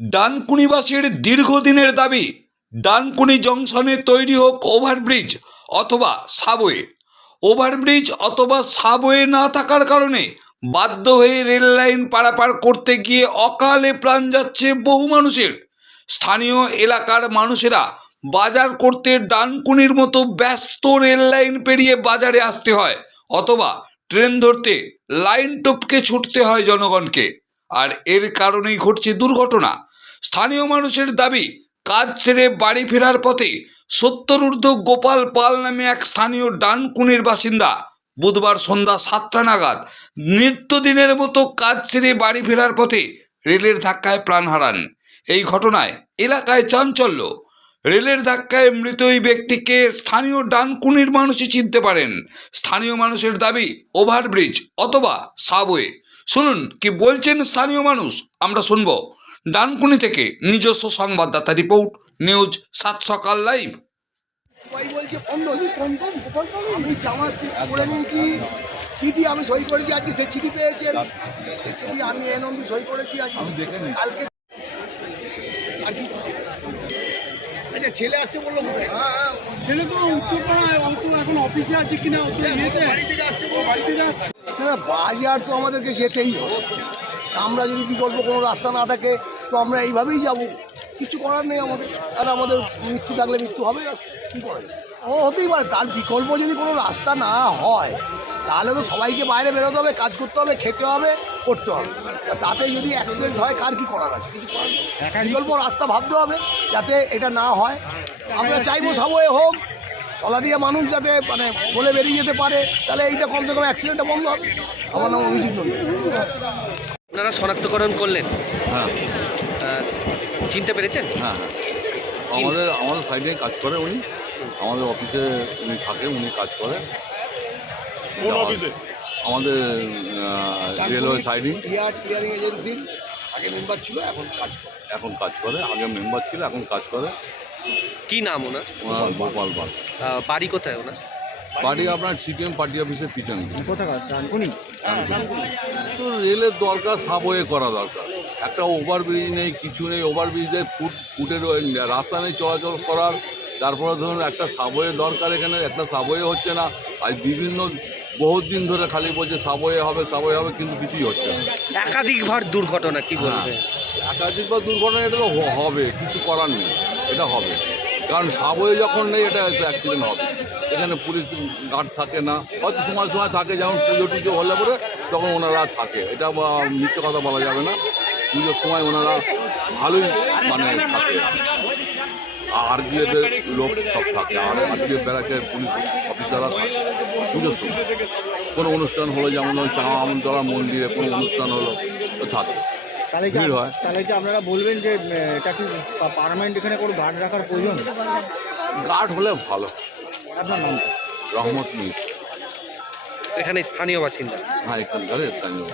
ডানকুনিবাসীর দীর্ঘদিনের দাবি, ডানকুনি জংশনে তৈরি হোক ওভারব্রিজ অথবা সাবওয়ে। ওভারব্রিজ অথবা সাবওয়ে না থাকার কারণে বাধ্য হয়ে রেল লাইন পারাপার করতে গিয়ে অকালে প্রাণ যাচ্ছে বহু মানুষের। স্থানীয় এলাকার মানুষেরা বাজার করতে ডানকুনির মতো ব্যস্ত রেল লাইন পেরিয়ে বাজারে আসতে হয় অথবা ট্রেন ধরতে লাইন টপকে ছুটতে হয় জনগণকে। আর এর কারণেই ঘটছে দুর্ঘটনা। স্থানীয় মানুষের দাবি, কাজ ছেড়ে বাড়ি ফেরার পথে সত্তর ঊর্ধ্ব গোপাল পাল নামে এক স্থানীয় ডানকুনির বাসিন্দা বুধবার সন্ধ্যা সাতটা নাগাদ নিত্যদিনের মতো কাজ ছেড়ে বাড়ি ফেরার পথে রেলের ধাক্কায় প্রাণ হারান। এই ঘটনায় এলাকায় চাঞ্চল্য। রেলের ধাক্কায় মৃত ওই ব্যক্তিকে স্থানীয় ডানকুনির মানুষই চিনতে পারেন। স্থানীয় মানুষের দাবি ওভারব্রিজ অথবা সাবওয়ে। শুনুন কি বলছেন স্থানীয় মানুষ? আমরা শুনব। ডানকুনি থেকে নিজস্ব সংবাদদাতা রিপোর্ট নিউজ সাত সকাল লাইভ। সবাই বলছে বন্ধ আমি জামা করে নিয়েছি। চিঠি আমি সই করেছি আজকে সে চিঠি পেয়েছেন সে চিঠি আমি এনম্বি সই করেছি আজকে কালকে আর কি আচ্ছা ছেলে আসছে বলল কোথায়? ছেলে তো উত্তরপাড়ায় ও তো এখন অফিসে আছে কিনা বাড়ি থেকে আসছে বাড়ি থেকে আসছে। না বাজার তো আমাদেরকে যেতেই হবে। আমরা যদি বিকল্প কোনো রাস্তা না থাকে তো আমরা এইভাবেই যাব। কিছু করার নেই আমাদের। আর আমাদের মৃত্যু থাকলে মৃত্যু হবে রাস্তা কী করে ও হতেই পারে। তার বিকল্প যদি কোনো রাস্তা না হয় তাহলে তো সবাইকে বাইরে বেরোতে হবে কাজ করতে হবে খেতে হবে করতে হবে। তাতে যদি অ্যাক্সিডেন্ট হয় কার কি করার আছে? কিছু করার বিকল্প রাস্তা ভাবতে হবে যাতে এটা না হয়। আমরা চাইব সবাই হোক তলা দিয়ে মানুষ যাতে মানে বলে বেরিয়ে যেতে পারে তাহলে এইটা কমসে কম অ্যাক্সিডেন্টটা বন্ধ হবে। আমার নাম অভিজিৎ আপনারা শনাক্তকরণ করলেন? হ্যাঁ। চিনতে পেরেছেন? হ্যাঁ আমাদের আমাদের সাইডে কাজ করে উনি। আমাদের অফিসে উনি থাকে উনি কাজ করে। কোন অফিসে? আমাদের রেলওয়ে সাইডিং। ক্লিয়ার ক্লিয়ারিং এজেন্সির আগে মেম্বার ছিল এখন কাজ করে। এখন কাজ করে আগে মেম্বার ছিল এখন কাজ করে। কি নাম ওনার? ওনার গোপাল পাল। বাড়ি কোথায় ওনার? বাড়ি আপনার সিপিএম পার্টি অফিসের পিছনে। কোথাকার? চানকুনি তো রেলের দরকার সাবওয়ে করা দরকার। একটা ওভারব্রিজ নেই কিছু নেই ওভারব্রিজে ফুট ফুটের ওই রাস্তা নেই চলাচল করার। তারপরে ধরুন একটা সাবওয়ে দরকার এখানে একটা সাবওয়ে হচ্ছে না। আর বিভিন্ন বহুত দিন ধরে খালি বলছে সাবওয়ে হবে সাবওয়ে হবে কিন্তু কিছুই হচ্ছে না। একাধিকবার দুর্ঘটনা কি বলবে? একাধিকবার দুর্ঘটনা এটা তো হবে কিছু করার নেই এটা হবে। কারণ সাবওয়ে যখন নেই এটা অ্যাক্সিডেন্ট হবে। এখানে পুলিশ গার্ড থাকে না হয়তো সময় সময় থাকে যেমন পুজো টুজো হলে পরে তখন ওনারা থাকে। এটা মিথ্যে কথা বলা যাবে না। পুজোর সময় ওনারা ভালোই মানে থাকে। আর বিএফের লোক সব থাকে। আর আজকে ব্যারাকের পুলিশ অফিসাররা থাকে? পুজোর সময় কোনো অনুষ্ঠান হলো যেমন ওই চাঁদা আমনতলা মন্দিরে কোনো অনুষ্ঠান হলো তো থাকে। তাহলে কি হয়। তাহলে কি আপনারা বলবেন যে এটা কি পার্মানেন্ট এখানে কোনো গার্ড রাখার প্রয়োজন? গার্ড হলে ভালো। আপনার নাম রহমত মির এখানে স্থানীয় বাসিন্দা। হ্যাঁ এখানকার স্থানীয়।